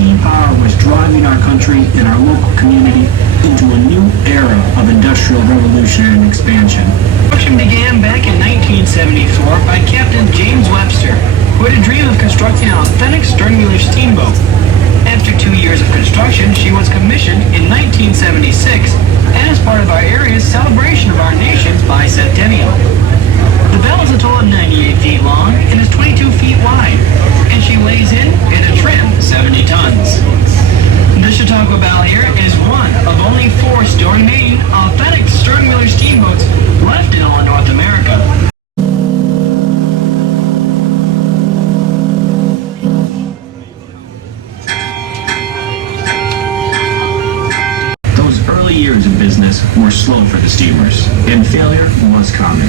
steam power was driving our country and our local community into a new era of industrial revolution and expansion. Construction began back in 1974 by Captain James Webster, who had a dream of constructing an authentic stern-wheeler steamboat. After 2 years of construction, she was commissioned in 1976 as part of our area's celebration of our nation's bicentennial. The Belle is a total of 98 feet long and is 22 feet wide, and she weighs in at a trim 70 tons. The Chautauqua Belle here is one of only 4 still remaining authentic stern-wheeler steamboats left in all of North America. Years of business were slow for the steamers, and failure was common.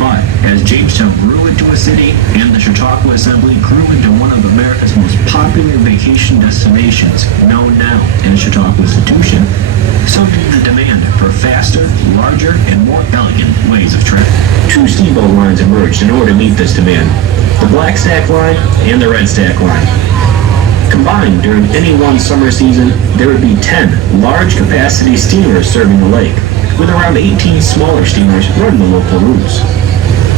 But as Jamestown grew into a city, and the Chautauqua Assembly grew into one of America's most popular vacation destinations, known now as Chautauqua Institution, so did the demand for faster, larger, and more elegant ways of travel. 2 steamboat lines emerged in order to meet this demand: the Black Stack Line and the Red Stack Line. Combined, during any one summer season, there would be 10 large-capacity steamers serving the lake, with around 18 smaller steamers running the local routes.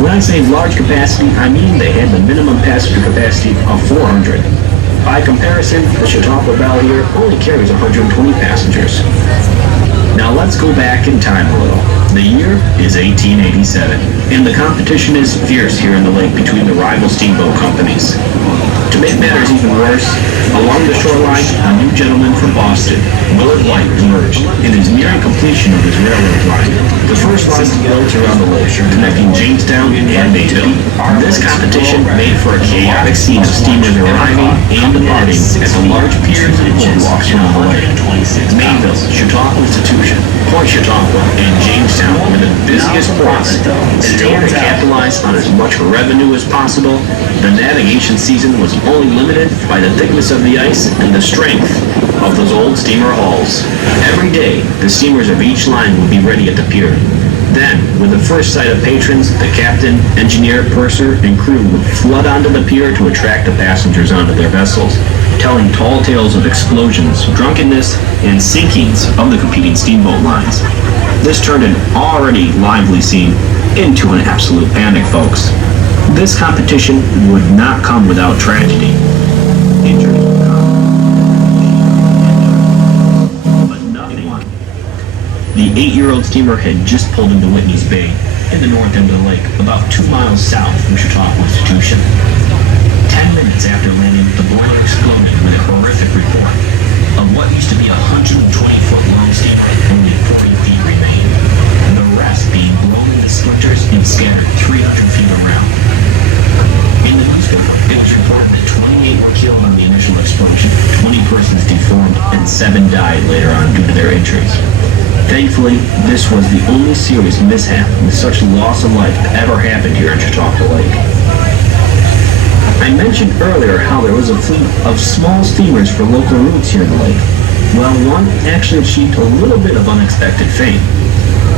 When I say large capacity, I mean they had the minimum passenger capacity of 400. By comparison, the Chautauqua Belle here only carries 120 passengers. Now let's go back in time a little. The year is 1887, and the competition is fierce here in the lake between the rival steamboat companies. To make matters even worse, along the shoreline, a new gentleman from Boston, Willard White, emerged and is nearing completion of his railroad line. The first line was built around the lake, connecting Jamestown and Mayville. This competition made for a chaotic scene of steamers arriving and departing at the large piers and boardwalks along the lake. Mayville, Chautauqua Institution, Port Chautauqua, and Jamestown were the busiest ports. In order to capitalize on as much revenue as possible, the navigation season was only limited by the thickness of the ice and the strength of those old steamer hulls. Every day, the steamers of each line would be ready at the pier. Then, with the first sight of patrons, the captain, engineer, purser, and crew would flood onto the pier to attract the passengers onto their vessels, telling tall tales of explosions, drunkenness, and sinkings of the competing steamboat lines. This turned an already lively scene into an absolute panic, folks. This competition would not come without tragedy. Injury would come, but nothing. The 8-year-old steamer had just pulled into Whitney's Bay in the north end of the lake, about 2 miles south from Chautauqua Institution. 10 minutes after landing, the boiler exploded with a horrific report of what used to be a 120-foot-long steamer. Only 40 feet remained, and the rest being blown into splinters and scattered 300 feet around. In the newspaper, it was reported that 28 were killed in the initial explosion, 20 persons deformed, and 7 died later on due to their injuries. Thankfully, this was the only serious mishap with such loss of life that ever happened here in Chautauqua Lake. I mentioned earlier how there was a fleet of small steamers for local routes here in the lake. Well, one actually achieved a little bit of unexpected fame.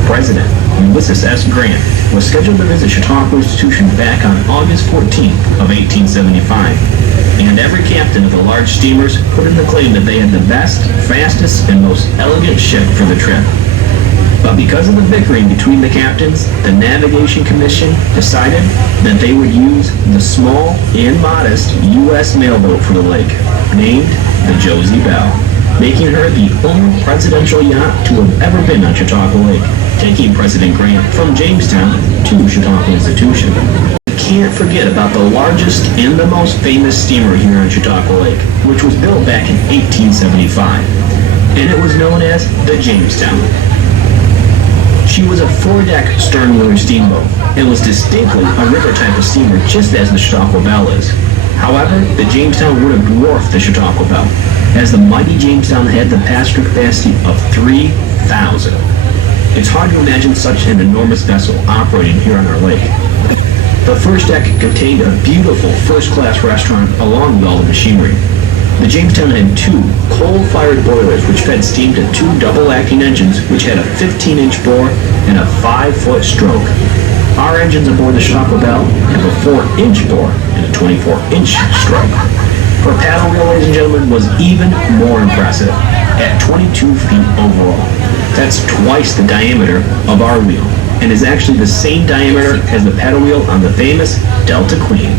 President Ulysses S. Grant was scheduled to visit Chautauqua Institution back on August 14th of 1875, and every captain of the large steamers put in the claim that they had the best, fastest, and most elegant ship for the trip. But because of the bickering between the captains, the Navigation Commission decided that they would use the small and modest U.S. mailboat for the lake, named the Josie Belle, making her the only presidential yacht to have ever been on Chautauqua Lake, taking President Grant from Jamestown to Chautauqua Institution. We can't forget about the largest and the most famous steamer here on Chautauqua Lake, which was built back in 1875, and it was known as the Jamestown. She was a 4-deck stern-wheeler steamboat and was distinctly a river type of steamer, just as the Chautauqua Belle is. However, the Jamestown would have dwarfed the Chautauqua Belle, as the mighty Jamestown had the passenger capacity of 3,000. It's hard to imagine such an enormous vessel operating here on our lake. The first deck contained a beautiful first-class restaurant along with all the machinery. The Jamestown had 2 coal-fired boilers which fed steam to 2 double-acting engines which had a 15-inch bore and a 5-foot stroke. Our engines aboard the Chautauqua Belle have a 4-inch bore and a 24-inch stroke. Her paddle wheel, ladies and gentlemen, was even more impressive at 22 feet overall. That's twice the diameter of our wheel, and is actually the same diameter as the paddle wheel on the famous Delta Queen.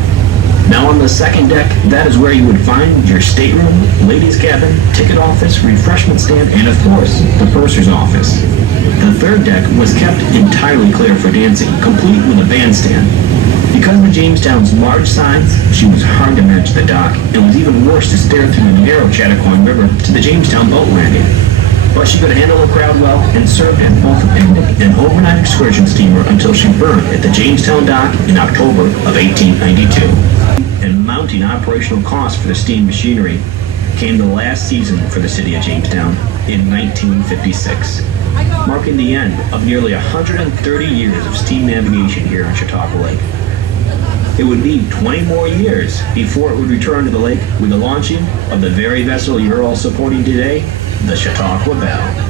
Now on the second deck, that is where you would find your stateroom, ladies' cabin, ticket office, refreshment stand, and of course, the purser's office. The third deck was kept entirely clear for dancing, complete with a bandstand. Because of the Jamestown's large size, she was hard to match the dock, and was even worse to stare through the narrow Chadakoin River to the Jamestown boat landing. But she could handle a crowd well and served as both a picnic and overnight excursion steamer until she burned at the Jamestown dock in October of 1892. And mounting operational costs for the steam machinery came the last season for the City of Jamestown in 1956, marking the end of nearly 130 years of steam navigation here on Chautauqua Lake. It would be 20 more years before it would return to the lake with the launching of the very vessel you're all supporting today, the Chautauqua Belle.